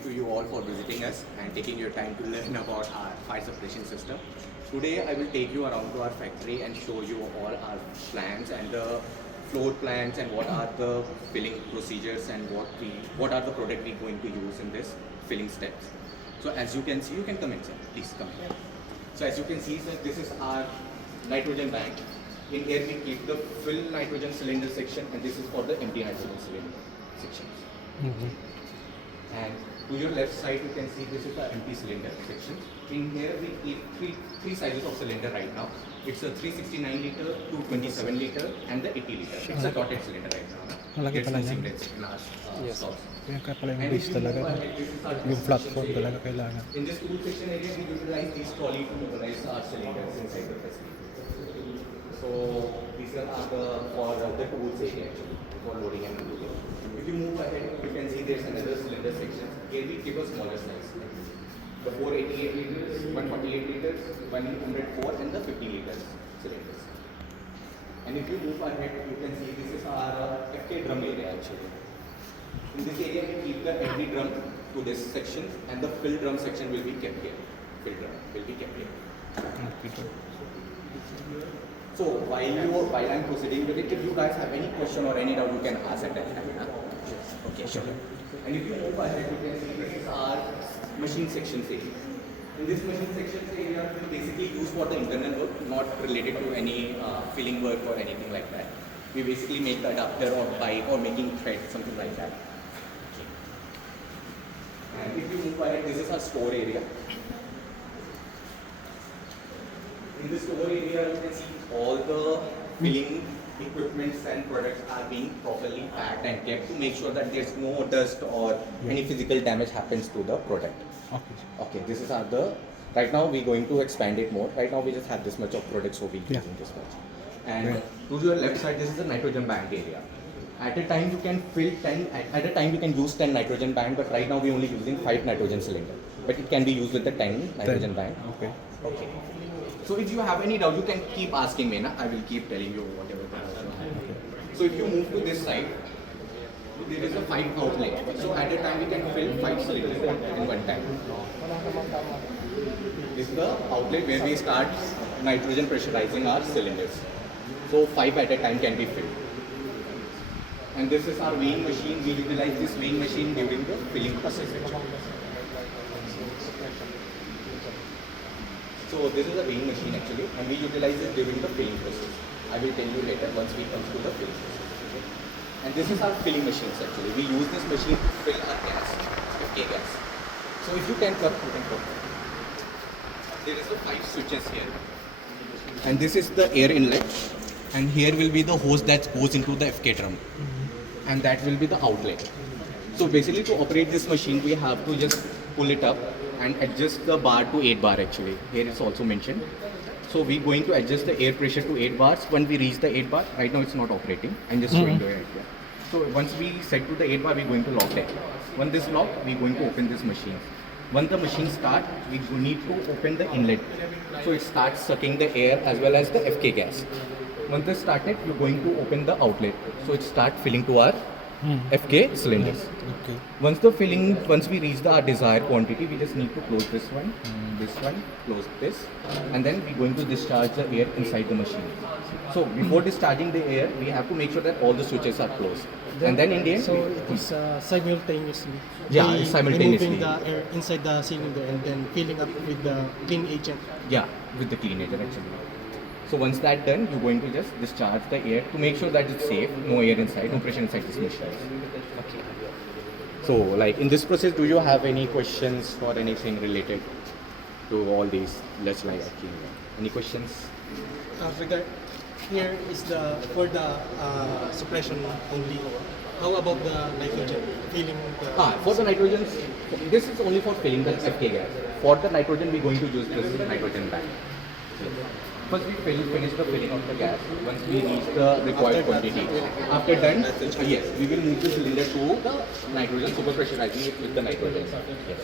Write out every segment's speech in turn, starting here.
you to you all for visiting us and taking your time to learn about our fire suppression system. Today I will take you around to our factory and show you all our plans and the floor plans and what are the filling procedures and what are the product we're going to use in this filling steps. So as you can see, you can come in, sir. Please come in. So as you can see, sir, this is our nitrogen bank. In here we keep the filled nitrogen cylinder section, and this is for the empty nitrogen cylinder sections. And to your left side, you can see this is the empty cylinder section. In here we keep three sizes of cylinder right now. It's a 369 liter, 227 liter, and the 80 liter. It's a dotted cylinder right now. Malaki pala yan. Stocks. Kaya pala yung base talaga. Yung platform talaga kailangan. In this tool section area, we utilize these trolley to mobilize our cylinders inside the facility. So these are for the tools area actually, for loading and unloading. If you move ahead, you can see there's another cylinder section. Here we give a smaller size. The 488 liters, 148 liters, 104 and the 50 liters cylinders. And if you move ahead, you can see this is our FK drum area actually. In this area, we keep the empty drum to this section, and the fill drum section will be kept here. Fill drum will be kept here. So while I'm proceeding with it, if you guys have any question or any doubt, you can ask at that time. Huh? Okay, sure. And if you move ahead, you can see this is our machine sections area. In this machine sections area, we basically use for the internal work, not related to any filling work or anything like that. We basically make the adapter or pipe or making thread, something like that. And if you move ahead, this is our store area. In the store area, you can see all the filling equipments and products are being properly packed and kept to make sure that there's no dust or any physical damage happens to the product. Okay, this is right now we're going to expand it more. Right now we just have this much of products, so we're using this much. And to your left side, this is the nitrogen bank area. At a time you can fill 10, at a time you can use 10 nitrogen bank, but right now we're only using 5 nitrogen cylinder. But it can be used with the 10 nitrogen bank. Okay. So if you have any doubt, you can keep asking me. I will keep telling you whatever. So if you move to this side, there is a 5 outlet. So at a time we can fill 5 cylinders in one time. This is the outlet where we start nitrogen pressurizing our cylinders. So 5 at a time can be filled. And this is our weighing machine. We utilize this weighing machine during the filling process. So this is a weighing machine actually, and we utilize it during the filling process. I will tell you later once we come to the filling process. Okay? And this is our filling machines actually. We use this machine to fill our gas, FK gas. So if you can come, there is a 5 switches here. And this is the air inlet. And here will be the hose that goes into the FK drum. And that will be the outlet. So basically to operate this machine, we have to just pull it up and adjust the bar to 8 bar actually. Here it's also mentioned. So we're going to adjust the air pressure to 8 bars. When we reach the 8 bar, right now it's not operating. I'm just showing you right here. So once we set to the 8 bar, we're going to lock it. When this lock, we're going to open this machine. When the machine starts, we need to open the inlet. So it starts sucking the air as well as the FK gas. Once this started, you're going to open the outlet. So it starts filling to our FK cylinders. Once we reach our desired quantity, we just need to close this one, close this, and then we're going to discharge the air inside the machine. So before discharging the air, we have to make sure that all the switches are closed. And then in the end, so it is simultaneously. Yeah, it's simultaneously. Removing the air inside the cylinder and then filling up with the clean agent. Yeah, with the clean agent actually. So once that's done, you're going to just discharge the air to make sure that it's safe, no air inside, no pressure inside this machine. Okay. So like in this process, do you have any questions or anything related to all these? Let's like any questions? Here is for the suppression only. How about the nitrogen? Filling the... For the nitrogen, this is only for filling the FK gas. For the nitrogen, we're going to use this nitrogen bank. First we finish the filling of the gas. Once we reach the required quantity. After done, yes, we will move the cylinder to the nitrogen, super pressurizing it with the nitrogen. Yes.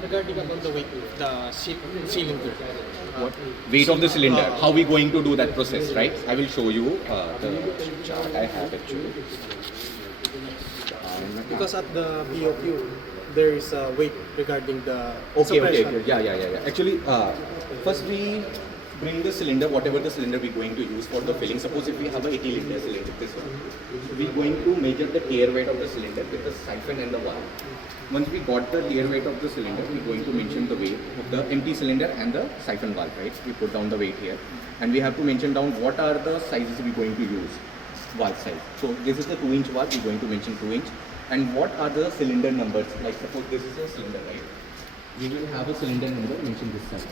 Regarding about the weight, the cylinder. What? Weight of the cylinder. How we going to do that process, right? I will show you the chart I have actually. Because at the BOQ, there is a weight regarding the Okay, suppression. yeah. Actually, first we bring the cylinder, whatever the cylinder we're going to use for the filling. Suppose if we have a 80-liter cylinder, this one, we're going to measure the tear weight of the cylinder with the siphon and the valve. Once we got the tear weight of the cylinder, we're going to mention the weight of the empty cylinder and the siphon valve, right? We put down the weight here, and we have to mention down what are the sizes we're going to use, valve size. So this is the 2-inch valve, we're going to mention 2-inch. And what are the cylinder numbers? Like suppose this is a cylinder, right? We will have a cylinder number mentioned this side.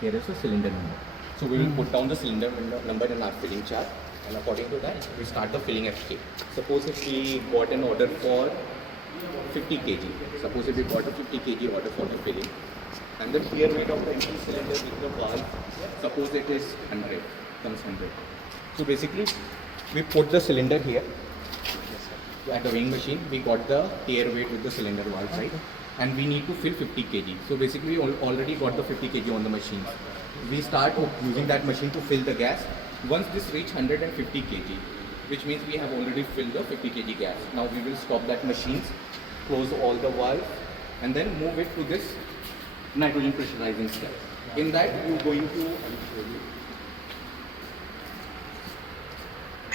Here is a cylinder number. So we will put down the cylinder number in our filling chart, and according to that, we start the filling FK. Suppose if we got an order for 50 kg. Suppose if we got a 50 kg order for the filling, and the tear weight of the empty cylinder with the valve, suppose it is 100, comes 100. So basically, we put the cylinder here. At the weighing machine, we got the tear weight with the cylinder valve side, and we need to fill 50 kg. So basically, we already got the 50 kg on the machine. We start using that machine to fill the gas. Once this reach 150 kg, which means we have already filled the 50 kg gas. Now we will stop that machine, close all the valve, and then move it to this nitrogen pressurizing step. In that, you are going to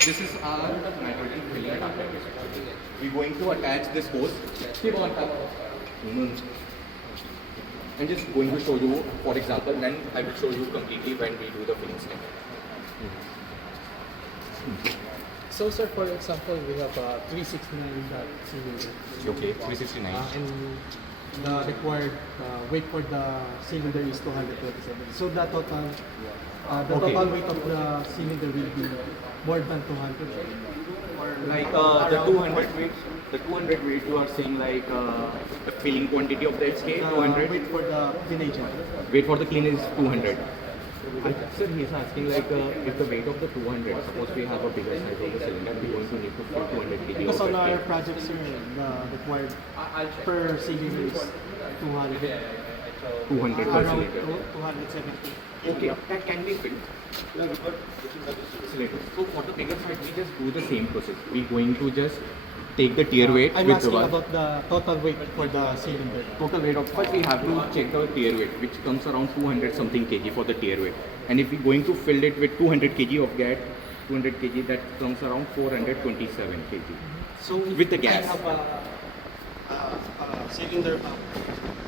this is our nitrogen filling apparatus. We're going to attach this hose. Keep on top. I'm just going to show you, for example, then I will show you completely when we do the filling step. So, sir, for example, we have a 369 cylinder. Okay, 369. And the required weight for the cylinder is 227. So the total, total weight of the cylinder will be more than 200. Or Like the 200 weight, you are saying like the filling quantity of the HK, 200. Weight for the clean agent. Weight for the clean is 200. Sir, he is asking like if the weight of the 200, suppose we have a bigger size of the cylinder, we're going to need to fill 200 kg. Because of on our FK. project, sir, the required per cylinder is 200. 200 per Around cylinder. 270. Okay, that can be filled. Cylinder. So for the bigger side, we just do the same process. We're going to just take the tear weight I'm with the asking valve. about the total weight for the cylinder. Total weight of, but we have to check the tear weight, which comes around 200 something kg for the tear weight. And if we're going to fill it with 200 kg of gas, 200 kg, that comes around 427 kg. So if With the gas. I have a cylinder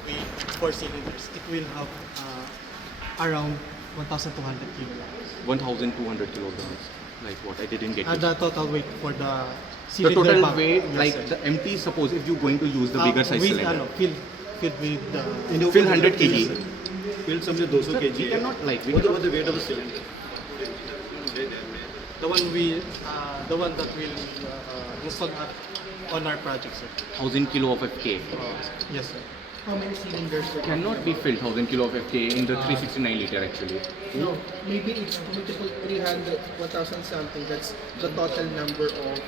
with 4 cylinders, it will have around 1,200 kilograms. 1,200 kilograms. Like what? I didn't get And it. the total weight for the The cylinder total pump. weight, Yes, like sir. the empty, suppose if you're going to use the bigger size with, cylinder. filled with the... Fill 100 kg. Fill something 200 Sir, kg. we cannot like, we What cannot, about the weight of the cylinder? The one that will install on our project, sir. 1000 kilo of FK. Yes, sir. How many cylinders? Cannot be filled 1000 kilo of FK in the 369 liter actually. No, maybe it's multiple 300, 1000 something. That's the total number of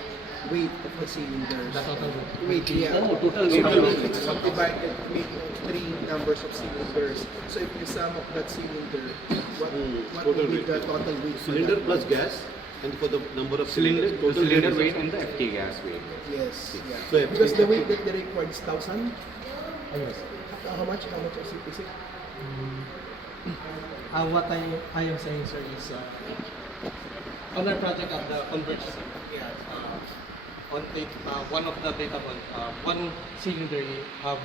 weight of the cylinder. The total weight. Weight, yeah. Oh, total So weight of maybe the it's divided with 3 numbers of cylinders. So if you sum up that cylinder, what Total would be weight. the total weight? for Cylinder that? plus gas, and for the number of Cylinder, total cylinder is- weight and the FK gas weight. Yes. Yeah. So if- Because the weight that they require is 1,000. Yes. How much? How much is it? What I am saying, sir, is on our project of the conversion, on one of the data one cylinder have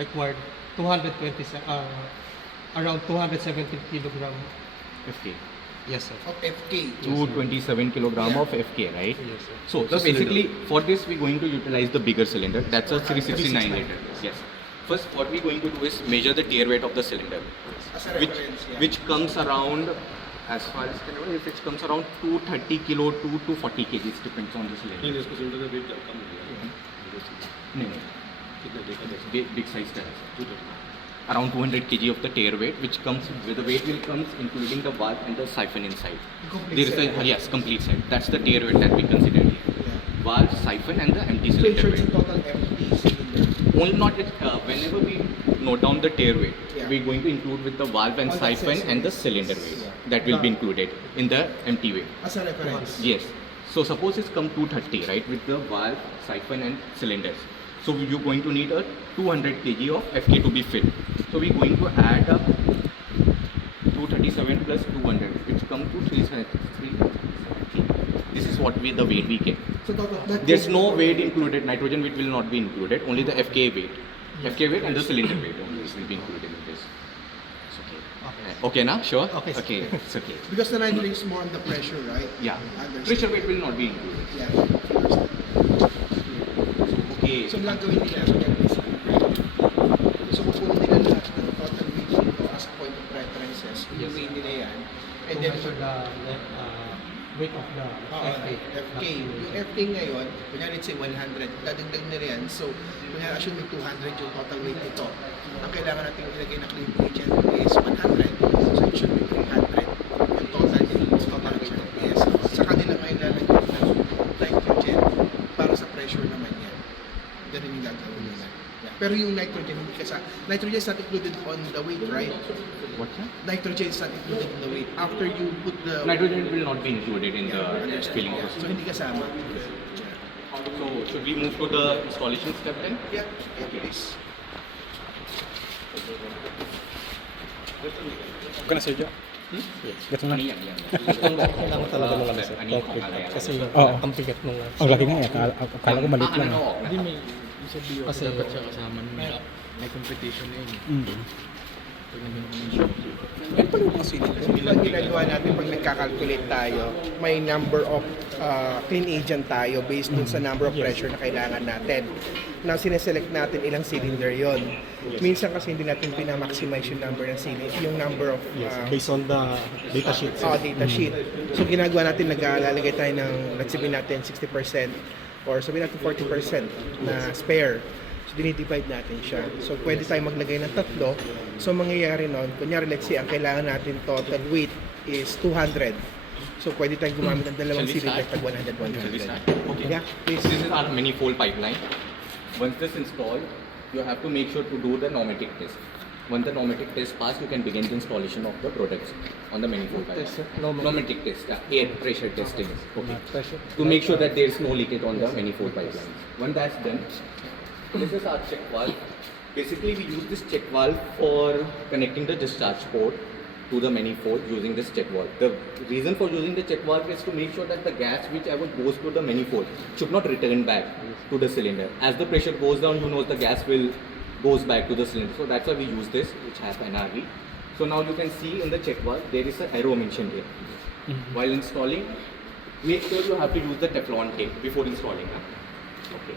required 220 around 270 kilogram. FK. Yes, sir. Of FK. 227 kilogram of FK, right? Yes, sir. So basically for this we're going to utilize the bigger cylinder. That's a 369 liter. Yes. First what we're going to do is measure the tear weight of the cylinder, As a which reference, yeah. which comes around, as far as I know, if it comes around 230 kilo to 240 kg, depends on the नहीं, cylinder. नहीं, इसको cylinder का weight कम हो गया। नहीं, कितना देखा जाए? big size का है. 230. Around 200 kg of the tear weight, which comes with the weight will comes including the valve and the siphon inside. Complete There is set. a yes, complete set. That's the tear weight that we consider here. Valve, siphon, and the empty So cylinder it's weight. total empty cylinder. Only not it, whenever we note down the tear weight, Yeah. we're going to include with the valve and All the siphon and the accessories. cylinder weight. Yeah. That will be Yeah. included in the empty weight. As a reference. Yes. So suppose it's come 230, right, with the valve, siphon and cylinders. So you're going to need a 200 kg of FK to be fit. So we're going to add up 237 plus 200, which comes to 370. This is what the weight we get. So that There's no weight included. Nitrogen weight will not be included. Only the FK weight. FK weight and the cylinder weight only will be included in this. Okay, now sure. Okay. Okay, it's okay. because the nitrogen is more on the pressure, right? Yeah. Understand. Pressure weight will not be included. Yeah. Understand. Okay. So ang gagawin nila, so kukunin nila lahat ng total weight dito as a point of references. I-weigh nila yan. And then, measure the weight of the FK. Yung FK ngayon, kunyari let's say 100, dadagdag nila yan. So, kunyari assume 200 yung total weight nito. Ang kailangan natin ilagay na clean agent is 100. So, it should be 300. Yung total nitrogen. Yes. Sa kanila ngayon lalagyan ng nitrogen para sa pressure naman yan. Ganun yung gagawin nila. Yeah. Pero yung nitrogen, hindi kasi, nitrogen is not included on the weight, right? What's that? Nitrogen is not included in the weight. After you put the... Nitrogen will not be included in the filling So, process. hindi kasama. So should we move to the installation step then? Yeah, please. Ka na, Sergio? Gets mo na? Ano yan? Kailangan talaga ng ano, sir. Ano yung pangalan? Kasi Oo. ang bigat nung Ang laki nga eh. Akala ko maliit lang. eh. Hindi may kasi dapat siya kasama nung may competition na yun. Ang ginagawa natin pag nagkakalculate tayo, may number of clean agent tayo based dun sa number of pressure na kailangan natin. Na sineselect natin ilang cylinder yon. Minsan kasi hindi natin pinamaximize yung number ng cylinder, yung number of Based on the data sheet. data sheet. So ginagawa natin, naglalagay tayo ng, let's sabihin natin 60% or sabihin natin 40% na spare. So dinidivide natin siya. So pwede tayo maglagay ng tatlo. So mangyayari nun, kunyari let's say ang kailangan natin total weight is 200. So pwede tayong gumamit ng dalawang Shall we cylinder start? pag 100, Shall we start? 100. Okay. Yeah, please. This is our manifold pipeline. Once this installed, you have to make sure to do the pneumatic test. Once the pneumatic test passed, you can begin the installation of the products on the manifold pipeline. Pneumatic test, air pressure testing. Okay. To make sure that there is no leakage on the manifold pipeline. When that's done, this is our check valve. Basically, we use this check valve for connecting the discharge port to the manifold using this check valve. The reason for using the check valve is to make sure that the gas whichever goes to the manifold should not return back to the cylinder. As the pressure goes down, you know the gas will goes back to the cylinder. So that's why we use this, which has NRV. So now you can see in the check valve there is an arrow mentioned here. While installing, make sure you have to use the Teflon tape before installing. Okay.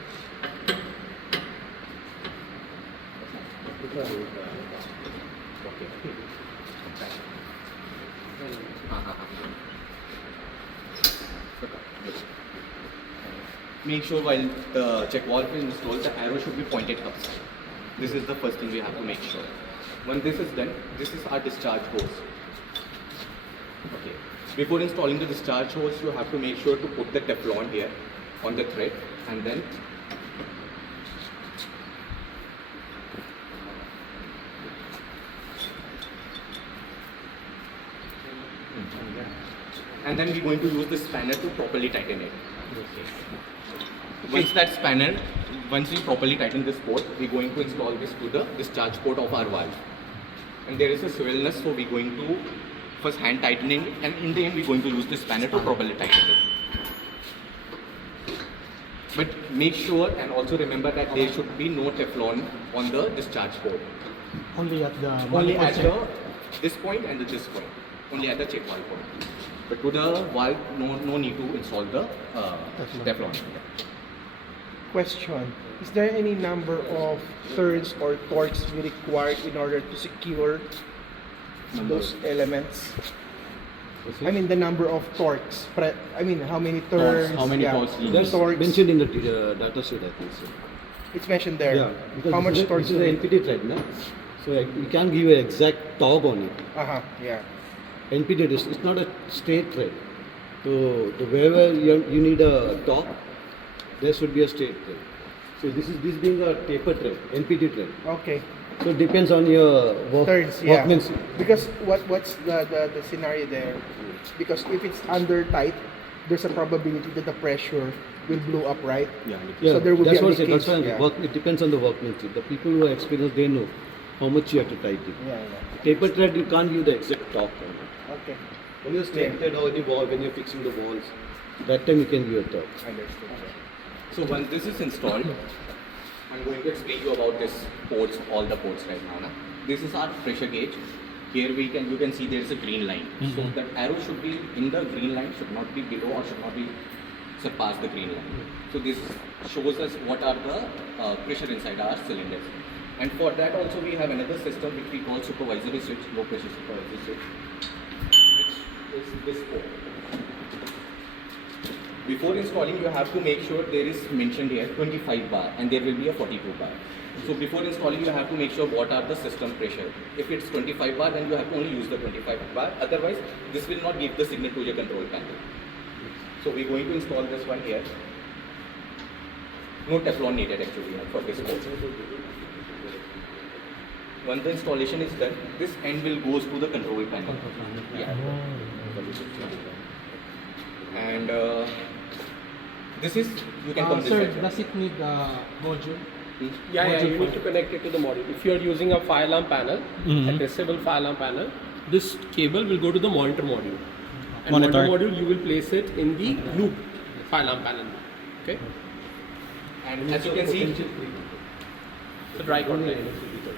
Make sure while the check valve is installed, the arrow should be pointed upside. This is the first thing we have to make sure. When this is done, this is our discharge hose. Okay. Before installing the discharge hose, you have to make sure to put the Teflon here on the thread and then we're going to use the spanner to properly tighten it. Once we properly tighten this port, we're going to install this to the discharge port of our valve. And there is a swivel nut, so we're going to first hand tightening it, and in the end we're going to use the spanner to properly tighten it. But make sure and also remember that there should be no Teflon on the discharge port. Only at the Only at this point and this point. Only at the check valve point. But to the valve, no need to install the Teflon. Question. Is there any number of turns or torques we required in order to secure those elements? I mean the number of torques. How many turns? How many torques you That's torques. mentioned in the data sheet, I think so. It's mentioned there. Yeah, because How much this torques? is an NPT thread, no? So you can't give an exact torque on it. Yeah. NPT is it's not a straight thread. So wherever you need a torque, there should be a straight thread. So this being a taper thread, NPT thread. Okay. So it depends on your Turns, yeah. workmanship. Because what's the scenario there? Because if it's under tight, there's a probability that the pressure will blow up, right? Yeah, So there will be that's a what I said. leakage, That's why yeah. it depends on the workmanship. The people who are experienced, they know how much you have to tighten. Yeah, Taper thread, you can't give the exact torque on it. yeah. Okay. When you're straight thread or the wall, when you're fixing the walls, that time you can give a torque. Understood. So once this is installed, I'm going to explain you about this ports, all the ports right now. Na? This is our pressure gauge. Here you can see there is a green line. So the arrow should be in the green line, should not be below or should not be surpass the green line. So this shows us what are the pressure inside our cylinders. And for that also we have another system which we call supervisory switch, low pressure supervisory switch, which is this port. Before installing, you have to make sure there is mentioned here 25 bar and there will be a 42 bar. So before installing, you have to make sure what are the system pressure. If it's 25 bar, then you have to only use the 25 bar. Otherwise, this will not give the signal to your control panel. So we're going to install this one here. No Teflon needed actually for this port. Once the installation is done, this end will goes to the control panel. Yeah. And this is, you can come this Sir, side. does it need a module? Yeah, you need to connect it to the module. If you are using a fire alarm panel, addressable fire alarm panel, this cable will go to the monitor module. And Monitor. module, you will place it in the loop fire alarm panel. Okay? And as you can see, So dry contact.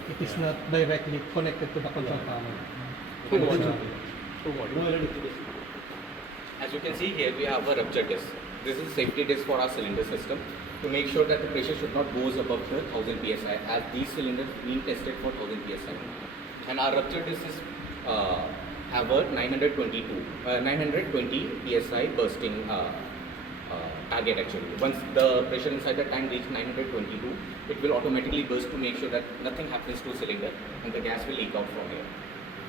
It is not directly connected to the control panel. Through module. Through module. as you can see here, we have a rupture disc. This is safety disc for our cylinder system to make sure that the pressure should not goes above the 1000 psi, as these cylinders being tested for 1000 psi. And our rupture disc is have a 920 psi bursting target actually. Once the pressure inside the tank reaches 922, it will automatically burst to make sure that nothing happens to cylinder and the gas will leak out from here.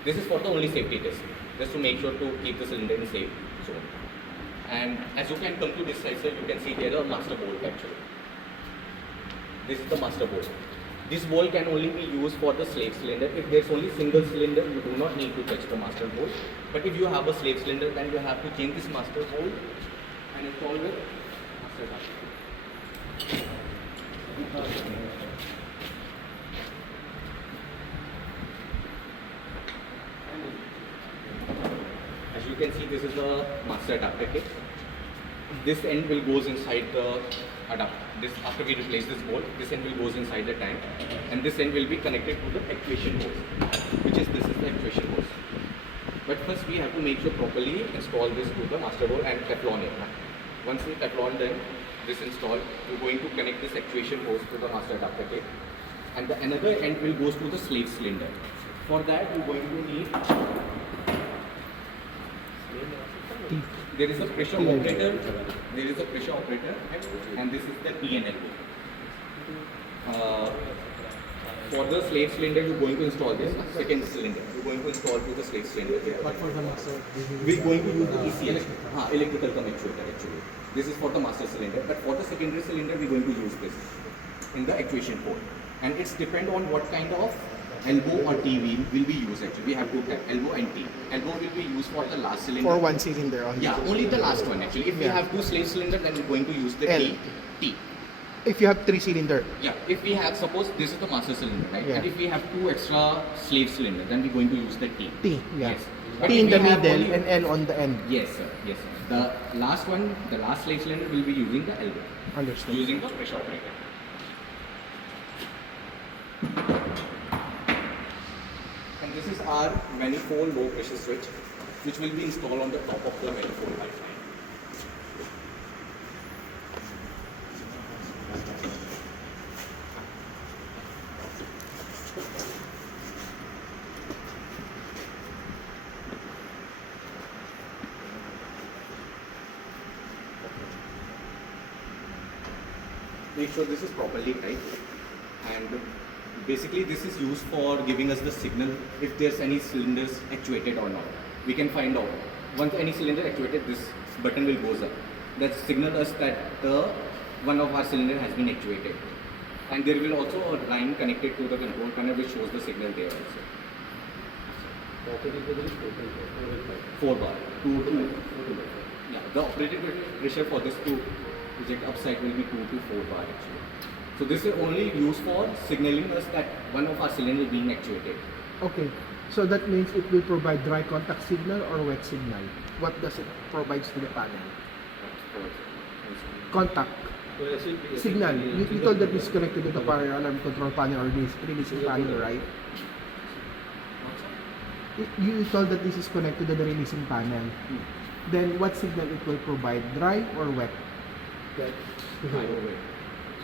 This is for the only safety test, just to make sure to keep the cylinder in safe zone. And as you can come to this side, sir, you can see here a master bolt actually. This is the master bolt. This bolt can only be used for the slave cylinder. If there's only single cylinder, you do not need to touch the master bolt. But if you have a slave cylinder, then you have to change this master bolt and install it. Master bolt. As you can see, this is the master adapter kit. This end will goes inside the adapter. This after we replace this bolt, this end will goes inside the tank, and this end will be connected to the actuation hose, which is this is the actuation hose. But first we have to make sure properly install this to the master bolt and Teflon it. Once the Teflon done, this installed, we're going to connect this actuation hose to the master adapter kit, and the another end will goes to the slave cylinder. For that, we're going to need. There is a pressure operator, and this is the TNL. For the slave cylinder, you're going to install this second cylinder. You're going to install to the slave cylinder here. But for the master, We're going to use the ECS, electrical actuator actually. This is for the master cylinder, but for the secondary cylinder, we're going to use this in the actuation port. And it's depend on what kind of elbow or T will be used actually. We have two types, elbow and T. Elbow will be used for the last cylinder. For one cylinder only. Yeah, only the last one actually. If we Yeah. have two slave cylinder, then we're going to use the L. T. If you have 3 cylinder. Yeah, if we have, suppose this is the master cylinder, right? Yeah. And if we have two extra slave cylinder, then we're going to use the T. T, yeah. Yes. But T if in the we have middle only- and L on the end. Yes, sir. Yes, sir. The last one, the last slave cylinder will be using the elbow, Understood. using the pressure operator. And this is our manifold low pressure switch, which will be installed on the top of the manifold pipeline. Make sure this is properly tight, and basically this is used for giving us the signal if there's any cylinders actuated or not. We can find out once any cylinder actuated, this button will goes up. That signal us that the one of our cylinder has been actuated, and there will also a line connected to the control panel which shows the signal there also. 4 bar, 2 bar. Yeah, the operating pressure for this to eject upside will be 2 to 4 bar actually. So this is only used for signaling us that one of our cylinders is being actuated. Okay. So that means it will provide dry contact signal or wet signal. What does it provide to the panel? Contact signal. You told that it's connected to the fire alarm control panel or releasing panel, right? You told that this is connected to the releasing panel. Then what signal it will provide? Dry or wet?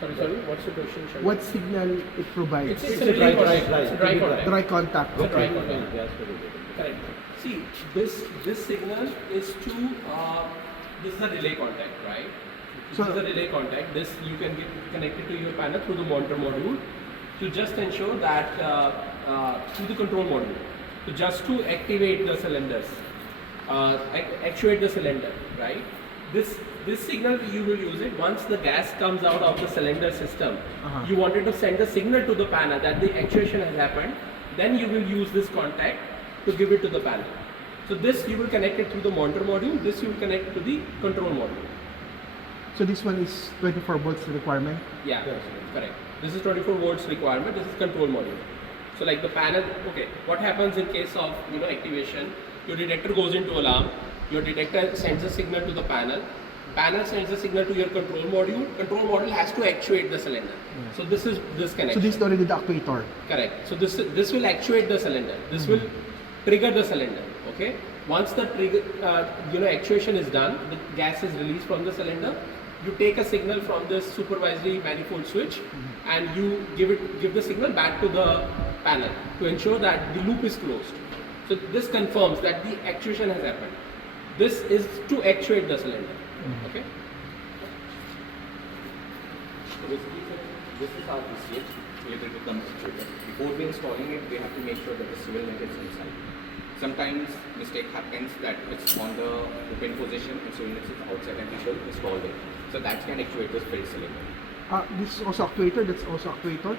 Sorry, what's the question? Shall What signal it provides? It's a dry contact. It's a dry contact. Dry contact. It's a dry Okay. contact. Correct. See, this signal is to this is a relay contact, right? This is a relay contact. This you can get connected to your panel through the monitor module to just ensure that through the control module, so just to activate the cylinders, actuate the cylinder, right? This signal you will use it once the gas comes out of the cylinder system. You wanted to send a signal to the panel that the actuation has happened. Then you will use this contact to give it to the panel. So this you will connect it through the monitor module. This you will connect to the control module. So this one is 24 volts requirement. Yeah, correct. This is 24 volts requirement. This is control module. So like the panel. Okay, what happens in case of activation? Your detector goes into alarm. Your detector sends a signal to the panel. Panel sends a signal to your control module. Control module has to actuate the cylinder. So this is this connection. So this is already the actuator. Correct. So this will actuate the cylinder. This will trigger the cylinder. Okay. Once the trigger actuation is done, the gas is released from the cylinder. You take a signal from this supervisory manifold switch, and you give the signal back to the panel to ensure that the loop is closed. So this confirms that the actuation has happened. This is to actuate the cylinder. Okay. So basically, sir, this is our PCH related to the actuator. Before we installing it, we have to make sure that the civil net is inside. Sometimes mistake happens that it's on the open position and civil net is outside and we should install it. So that can actuate the filled cylinder. This is also actuator. That's also actuator.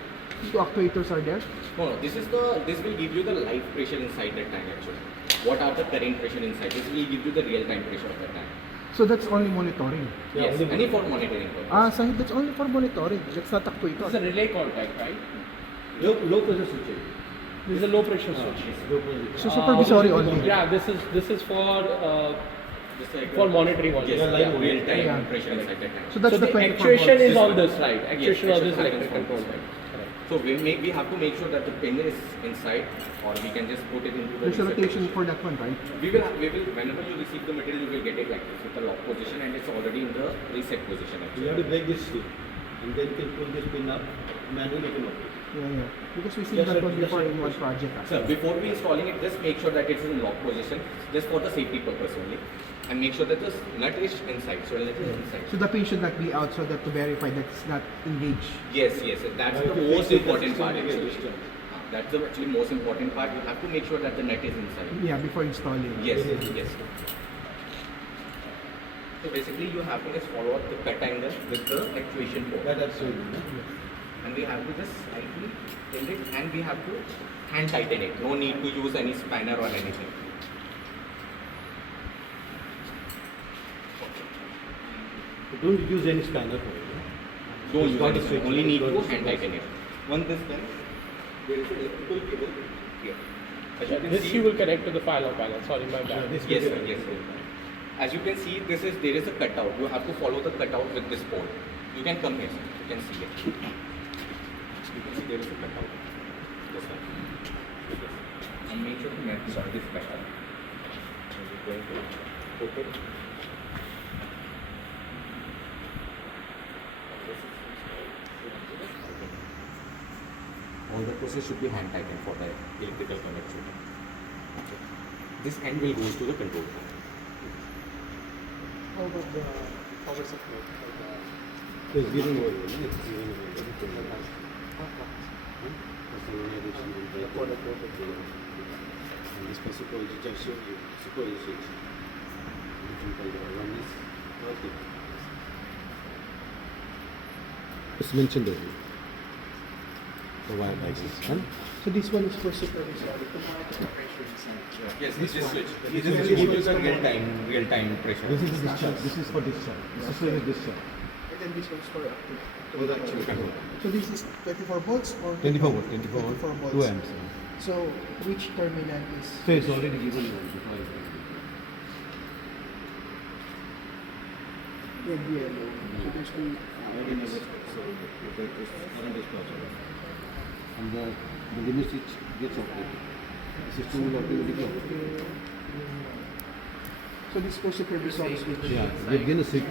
Two actuators are there. No, this will give you the live pressure inside the tank actually. What are the current pressure inside? This will give you the real time pressure of the tank. So that's only monitoring. Yes, only for monitoring purpose. So that's only for monitoring. That's not This is actuator. a relay contact, right? Low pressure switch. This is a low pressure switch. Low pressure. So supervisory only. Yeah, this is for Just like monitoring only. yes, real time Yeah. pressure inside the tank. So that's So the the 24 actuation volts. is on this side. Actuation Yes, on this actuation electric happens control on this side. So we have to make sure that the pin is inside, or we can just put it into the There's a reset rotation position. for that one, right? We will whenever you receive the material, you will get it like this with the lock position, and it's already in the reset position You actually. have to break this thing, and then you can pull this pin up, manually you can operate. Yeah. Because we see Yes, that sir. one Yes, before sir. in one project. So before we installing it, just make sure that it's in lock position, just for the safety purpose only, and make sure that the nut is inside, so nut is inside. So the pin should not be out so that to verify that it's not engaged. Yes, that's Right, the to most fix it, important the part system will get actually. disturbed. That's the actually most important part. You have to make sure that the net is inside. Yeah, before installing. Yes. So basically, you have to just follow up the cut angle with the actuation port. That's so easy. And we have to just slightly tilt it, and we have to hand tighten it. No need to use any spanner or anything. Don't use any spanner for it. Don't It's use got any a spanner. switch. Only need It's to got a hand switch. tighten it. Once this done, there is an electrical cable here. As you can This see, you will connect to the file panel. Sorry, my bad. This yes, will sir, be- yes, sir. As you can see, there is a cutout. You have to follow the cutout with this port. You can come here, sir. You can see it. You can see there is a cutout. This one. And make sure to match on this cutout. You're going to put it. All the process should be hand tightened for the electrical connection. Okay. This end will go to the control panel. How about the power supply? It's giving away. It's giving away. And this principle is just show you. Suppose it's one is okay. It's mentioned there. the wire like this. Huh? So this one is for supervisory to monitor the pressure inside. Yes, this switch. This is gives you the real time pressure. This is discharge. This is for discharge. This is discharge. And then this one's for active. For the actual control. So this is 24 volts or 24 volts. 24 volts. 2 amps. So which terminal is? So it's already given before I Red, yellow. So there's two. current is possible. And the limit switch gets operated. The system will automatically operate. So this for supervisory switch. Yeah, we have given a switch.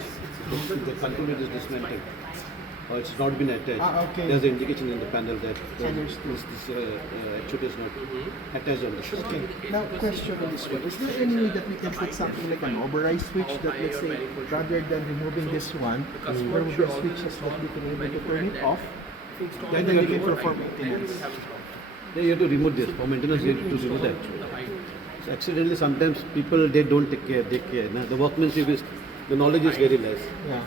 The controller is dismantled. Or it's not been attached. Okay. There's an indication in the panel that Understood. this actuator is not attached on the system. Okay. Now, question on this one. Is there any way that we can put something like an override switch that, let's say, rather than removing this one, there will be a switch that we can able to turn it off, and then they can perform maintenance? Then you have to remove this. For maintenance, you have to remove the actuator. So accidentally, sometimes people, they don't take care. Now, the workmanship is, the knowledge is very less. Yeah.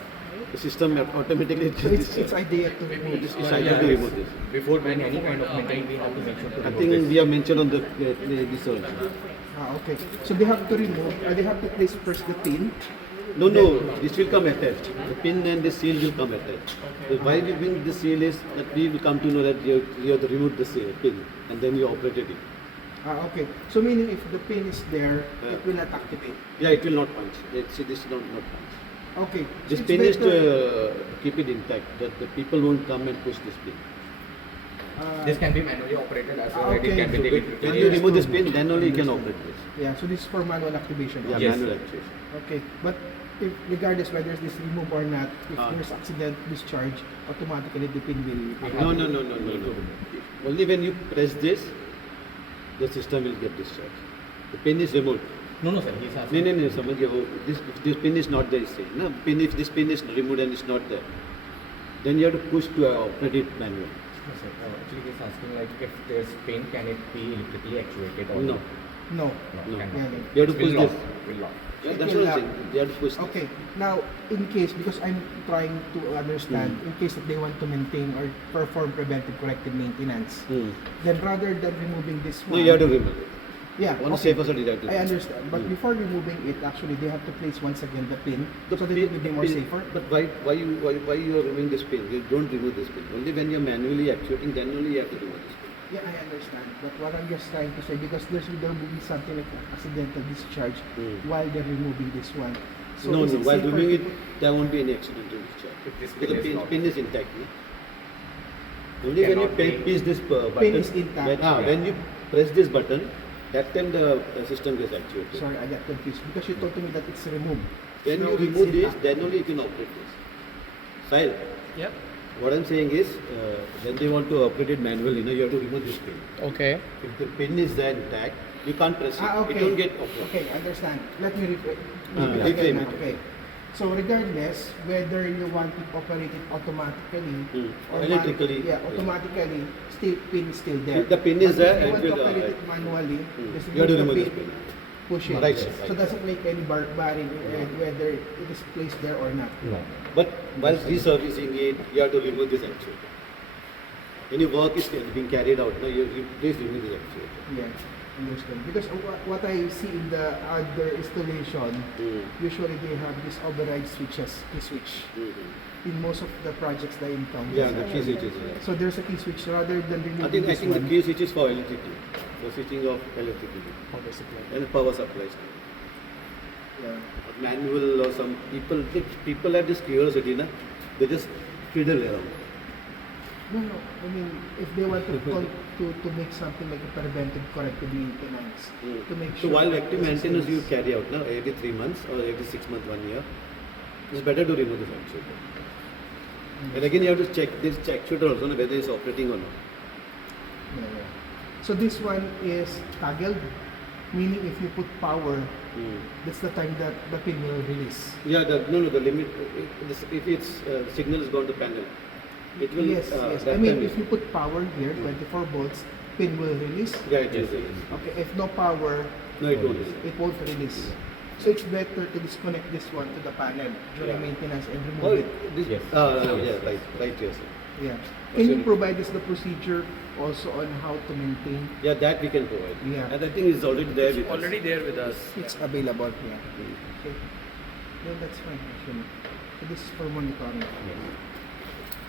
The system automatically So it's idea to remove this It's one. idea to remove this. Before doing any kind of maintenance, we have to make sure to I remove think this. we have mentioned on the this also. Okay. So they have to remove, they have to place first the pin. No, this will come attached. The pin and the seal will come attached. So why we bring the seal is that we will come to know that you have to remove the seal, pin and then you operated it. Okay. So meaning if the pin is there, it will not activate. Yeah, it will not punch. See, this is not punch. Okay. This So it's pin is better- to keep it intact, that the people won't come and push this pin. This can be manually operated as well. Okay. It can be So deleted. when you remove this pin, then only you can operate this. Yeah, so this is for manual activation. Yeah, Yes. manual actuation. Okay, but if, regardless whether this remove or not, if Ah. there's accident discharge, automatically the pin will. No. Only when you press this, the system will get discharged. The pin is removed. No, sir. He's asking. No, समझ गया वो this pin is not there say ना pin if this pin is removed and it's not there then you have to push to operate it manually. No, sir. Actually, he's asking like if there's pin, can it be electrically actuated or No. not? No. No. cannot. Yeah, You have to push Will this. not. Will not. Yeah, that's what I'm saying. You have to push this. Okay, now in case, because I'm trying to understand, in case that they want to maintain or perform preventive corrective maintenance, then rather than removing this No, one. you have to remove it. Yeah, On a okay. safer side, you have to. I understand, but before removing it, actually, they have to place once again the pin, The so that pin- it will be more pin- safer. But why you are removing this pin? You don't remove this pin. Only when you're manually actuating, then only you have to remove this pin. Yeah, I understand. But what I'm just trying to say, because there will be something like accidental discharge while they're removing this one. So No, is it while safer removing to it, put- there won't be any accidental discharge. If this Because pin is not- pin is intact. No? Only when you Cannot be- press this button, is intact. when you press this button, that time the system gets actuated. Sorry, I got confused because you told me that it's removed. When No, you it's remove this, intact. then only you can operate this. Sahil, Yep. what I'm saying is, when they want to operate it manually, you have to remove this pin. Okay. If the pin is there intact, you can't press it. Okay. It won't get operated. Okay, understand. Let me repeat. reframe it. Okay. So regardless whether you want to operate it automatically or Electrically. automatically, still pin is still there. The pin is But there, if you it want to will, operate it manually, just you have to remove remove the this pin. push it. Right, So right. doesn't make any bearing whether it is placed there or not. No. But while reservicing it, you have to remove this actuator. When your work is being carried out, no, you please remove this actuator. Yeah, understand. Because what I see in the other installation, usually they have these override switches, key switch. In most of the projects that I encounter. Yeah, the key switches. Yeah. So there's a key switch rather than removing I think this the one. key switch is for electricity, for switching of electricity Power supply. and power supplies. Yeah. Manual or some people have this curiosity, na? They just fiddle around. No, I mean, if they want to make something like a preventive corrective maintenance, to make So sure. while that active the maintenance system you is- carry out now every 3 months or every 6 months, 1 year, it's better to remove this actuator. And again you have to check this actuator also na, whether it's operating or not. Yeah. So this one is toggled, meaning if you put power, that's the time that the pin will release. Yeah, the limit, if its signal is gone to panel, it will, Yes, yes. that I mean, time if you put power here, 24 volts, pin will release. yeah, it is. Okay, if no power, No, it won't. it won't release. So it's better to disconnect this one to the panel during Yeah. maintenance and Oh, remove it. this, Yes. yeah, right, yes. Yeah. Can you provide us the procedure also on how to maintain? Yeah, that we can provide. Yeah. And I think it's already there with us. Already there with us. It's available. Yeah. Okay. No, that's fine actually. So this is for monitoring.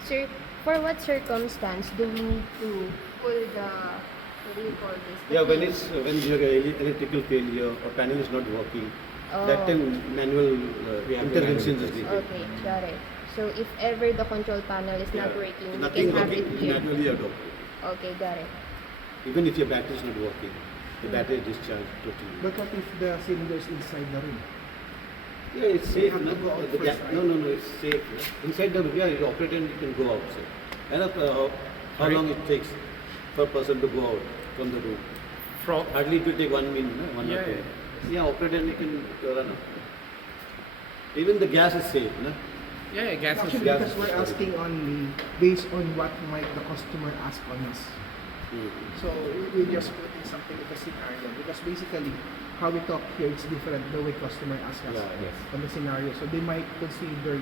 Sir, for what circumstance do we need to pull the, what do you call this? The Yeah, when pins? when you have electrical failure or panel is not working, Oh. that time manual interventions is needed. Okay, got it. So if ever the control panel is not Yeah. working, we Nothing can have working, it you here. manually adopt. Okay, got it. Even if your battery is not working, the battery is discharged totally. But what if the cylinder is inside the room? Yeah, it's safe. have to No, go out The first, no, no, it's safe. Inside the yeah, you operate and you can go outside. And how long it takes per person to go out from the room? From Hardly it will take 1 minute, no? 1 or Yeah, 2. yeah. Yeah, operate and you can run out. Even the gas is safe, no? yeah, gas is Actually, gas because is we're very asking only based on what might the customer ask on us. So we just put in something with a scenario because basically how we talk here is different the way customer asks us on the scenario. So they might consider,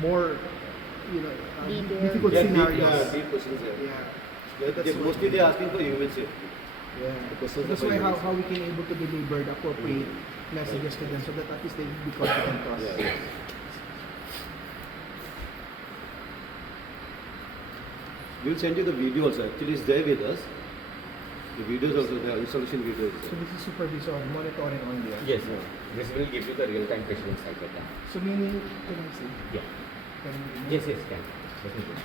more, Detailed. difficult Yeah, scenarios. deep questions there. Yeah. They, mostly they're asking for human safety. Yeah. Because So of that's the why violence. how we can able to deliver the appropriate messages to them so that at least they will be confident to us. Yeah. We'll send you the video also. Actually, it's there with us. The videos also, the installation videos. So this is supervision, monitoring only. Yes, sir. This will give you the real-time pressure inside the tank. So meaning, can I see? Yeah. Can we- Yes, yes, can. Definitely.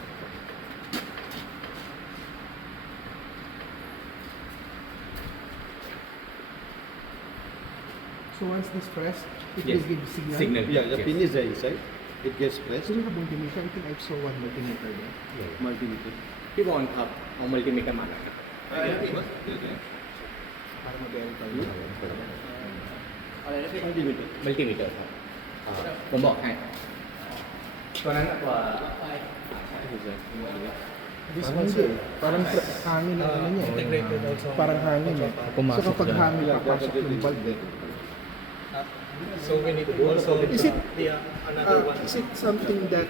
So once this pressed, it Yes. will give signal. Signal. Yeah, the Yes. pin is there inside. It gets pressed. So we have multimeter. I think I saw one multimeter there. Yeah. Multimeter. You want a multimeter mana? Para ma-verify. Multimeter. Multimeter. ผมบอกให้ตัวนั้นตัว This one sir, parang hangin ang ano niya. integrated also. Parang hangin eh. So kapag hangin, papasok yung bulb eh. So we need to also Is it, another one. is it something that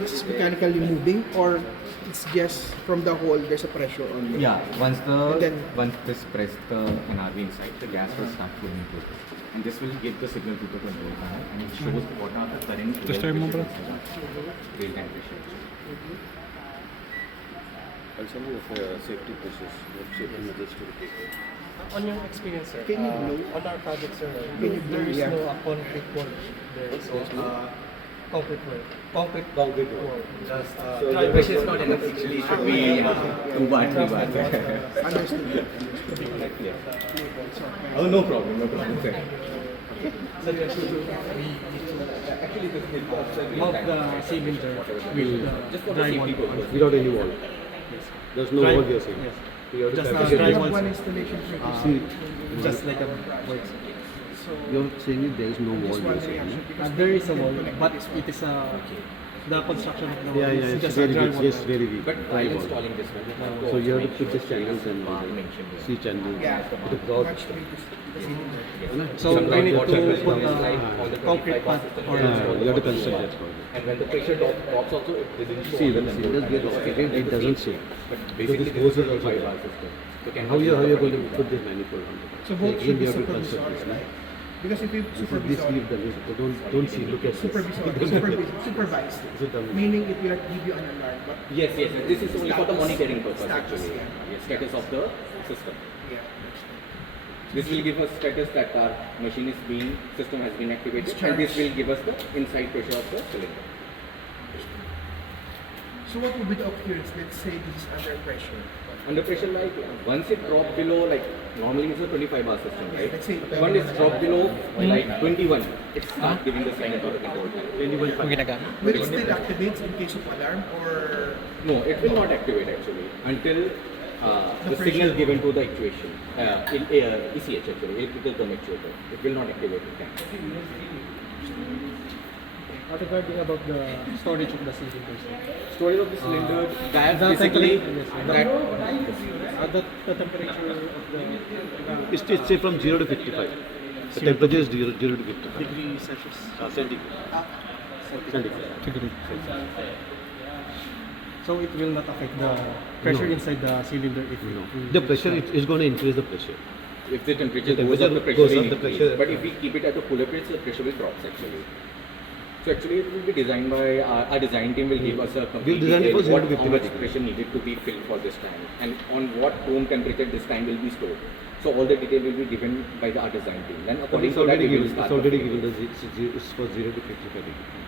this is mechanically moving or it's just from the hole there's a pressure on it? Yeah, once And then- this press the NRV inside, the gas will start flowing into it. And this will give the signal to the control panel and it shows what are the current real-time pressure. And some of safety process, safety measures to take. On your experience, sir, Can you blow? on our project, sir, Can you blow? there is Yeah. no concrete wall. There is no concrete wall. Concrete Concrete wall. wall. Just So dry the- Which is not enough, actually should be 2 bar, 3 bar. Understood. Oh, no problem, no problem. Sir. actually mount the cylinder with Just for the the dry safety wall. purpose. Without any wall. There's no Dry- wall you're saying. Yes. You have to Just fabricate dry We it. have walls. one installation for See, Just like a works. you're saying that there is no wall this you're one saying. reaction no? because There is a wall, but it is the construction of the wall Yeah, is yeah, it's just very a dry weak, wall. yes, very weak. But Dry while wall. installing this one, So you have to put the channels and see channels. yeah, With the broad. much way to the cylinder. So we need to put the concrete pad or Yeah, you have to construct that one. And when the pressure drops also, it didn't show. See, when the cylinders get operated, it doesn't show. But basically, Because this is hoses a also 5 there. bar system. You can How you going to put this manifold on the So both Again, should be you have to supervisor, construct this. right? Because if you This is supervise, leave the list. Don't see, look at this. supervised, Sit down. meaning it will give you an alarm, but Yes, yes, yes. This is only for the Status. monitoring purpose Status, actually. yeah. Yes, status of the system. yeah. This will give us status that our machine is being, system has been activated, It's and this charged. will give us the inside pressure of the cylinder. So what will be the occurrence? Let's say this is under pressure. Under pressure, like once it drops below, like normally it's a 25 bar system, right? Let's say When it's dropped below like 21, it starts giving the sign for the control. 21. Will it still activate in case of alarm or No, it will not activate actually until the pressure. signal given to the actuation, ECH actually, electrical term actuator. It will not activate it. What regarding about the storage of the cylinder, sir? Storage of the cylinder, that The basically, temperature, the temperature of the It's say from 0 to 55. The temperature is 0 to 55. degree Celsius. Centigrade. Centigrade. So it will not affect the pressure No. inside the cylinder if No. it The pressure is going to increase the pressure. If the temperature The goes up, the temperature pressure goes will up, the increase. pressure- But if we keep it at a cooler place, the pressure will drop actually. So actually, it will be designed by our design team will give us a complete designed it detail for 0 to what, how 50 much degrees. pressure needed to be filled for this tank and on what room temperature this tank will be stored. So all the detail will be given by our design team. Then according It's to that, already we will given. start It's already the given. It's for 0 to 55 degree.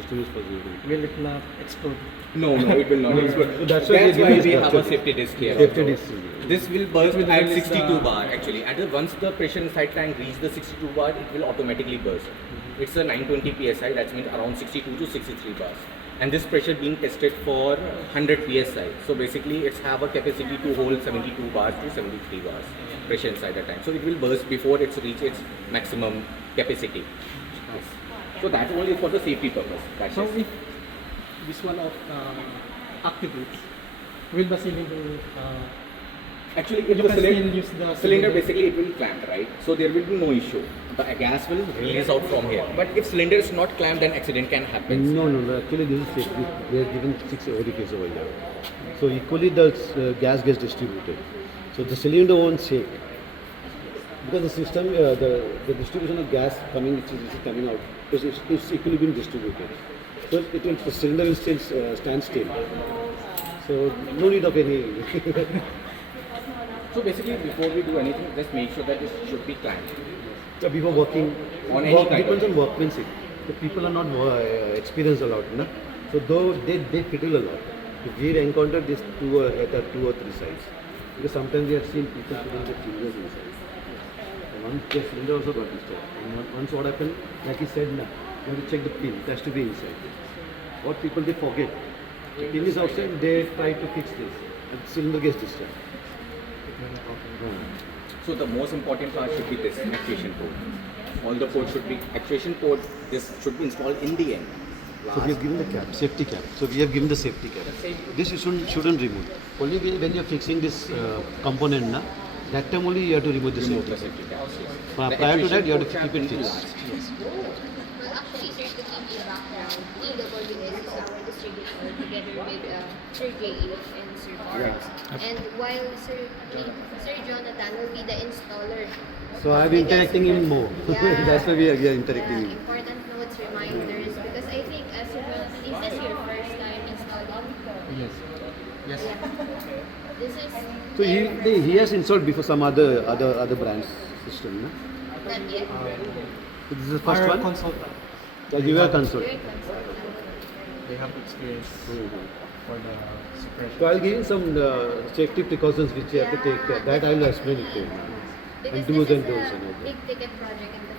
System is for 0 to 50. will it not explode. No, it will not explode. So that's why we why give we this have a structure. safety disc here. Safety also. disc. This will burst It will at release 62 the- bar actually. Once the pressure inside tank reaches the 62 bar, it will automatically burst. It's a 920 psi, that means around 62 to 63 bars. And this pressure being tested for 100 psi. So basically, it's have a capacity to hold 72 bars to 73 bars pressure inside the tank. So it will burst before it's reached its maximum capacity. Yes. So that's only for the safety purpose. That's So it. if this one activates, will the cylinder Actually, if you the can still cylinder, use the cylinder basically it will clamp, right? So there will be no issue. The gas will release out from here. But if cylinder is not clamped, then accident can happen. No. Actually, this is safety. We are given 6 orifices over here. So equally, the gas gets distributed. So the cylinder won't shake because the system, the distribution of gas coming, which is coming out, is equally being distributed. So the cylinder will still stand still. So no need of any. So basically, before we do anything, just make sure that it should be clamped. So before working, On any kind depends of- on workmanship. The people are not experienced a lot, no? So though they fiddle a lot. We encountered this at 2 or 3 sites. Because sometimes we have seen people putting their fingers inside. And once the cylinder also got disturbed. And once what happened, like he said, now you have to check the pin. It has to be inside. What people they forget. The pin is outside, they try to fix this. And the cylinder gets disturbed. So the most important part should be this actuation port. All the ports should be actuation port. This should be installed in the end. So we have given the cap, safety cap. So we have given the safety cap. This you shouldn't remove. Only when you are fixing this component, na, that time only you have to remove the Remove safety the cap. safety caps. Yes. Prior The to actuation that, you have to port cap keep it will be fixed. large. Well, actually, sir, to give you background, EWS is our distributor together with Sir J.E. and Sir Lawrence. And while Sir Jonathan will be the installer. So I'm of the interacting gas even more. Yeah. That's why we are interacting. Yeah, important notes, reminders, because I think Sir Jonathan, is this your first time installing? Yes. Yes. Yeah. This is So he has installed before some other brands system. No? not yet. So this is the first Our one. consultant, So you are console. Very consultant. they have experience for the suppression. So I'll give you some safety precautions which you have to take care. That I'll explain it to you. Because And do's this and is don'ts a and all that. big ticket project in the